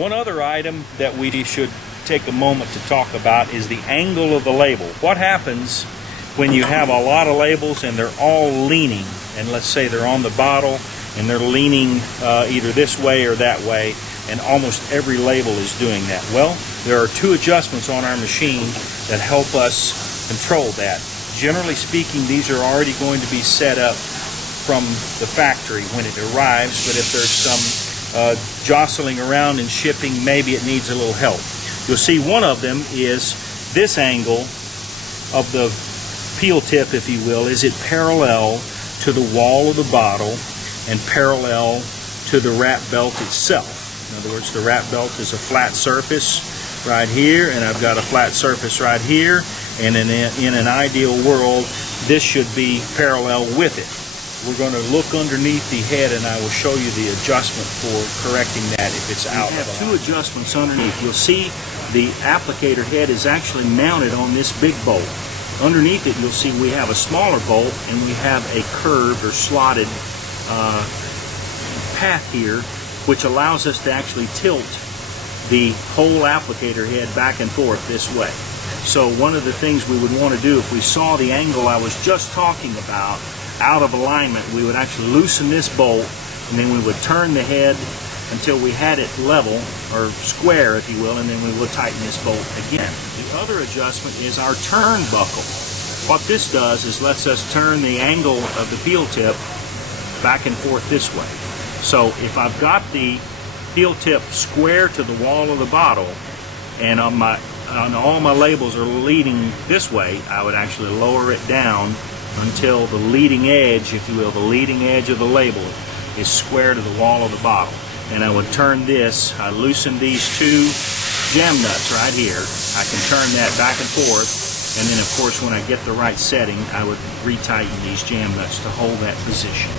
One other item that we should take a moment to talk about is the angle of the label. What happens when you have a lot of labels and they're all leaning, and let's say they're on the bottle and they're leaning either this way or that way, and almost every label is doing that? Well, there are two adjustments on our machine that help us control that. Generally speaking, these are already going to be set up from the factory when it arrives, but if there's some jostling around and shipping, maybe it needs a little help. You'll see one of them is this angle of the peel tip, if you will. Is it parallel to the wall of the bottle and parallel to the wrap belt itself? In other words, the wrap belt is a flat surface right here, and I've got a flat surface right here, and in an ideal world, this should be parallel with it. We're going to look underneath the head, and I will show you the adjustment for correcting that if it's out. We have two adjustments underneath. You'll see the applicator head is actually mounted on this big bolt. Underneath it, you'll see we have a smaller bolt, and we have a curved or slotted path here, which allows us to actually tilt the whole applicator head back and forth this way. So one of the things we would want to do, if we saw the angle I was just talking about out of alignment, we would actually loosen this bolt, and then we would turn the head until we had it level, or square if you will, and then we would tighten this bolt again. The other adjustment is our turnbuckle. What this does is lets us turn the angle of the peel tip back and forth this way. So if I've got the peel tip square to the wall of the bottle, and on all my labels are leading this way, I would actually lower it down until the leading edge, if you will, the leading edge of the label is square to the wall of the bottle. And I would turn this, I loosen these two jam nuts right here. I can turn that back and forth, and then of course when I get the right setting, I would retighten these jam nuts to hold that position.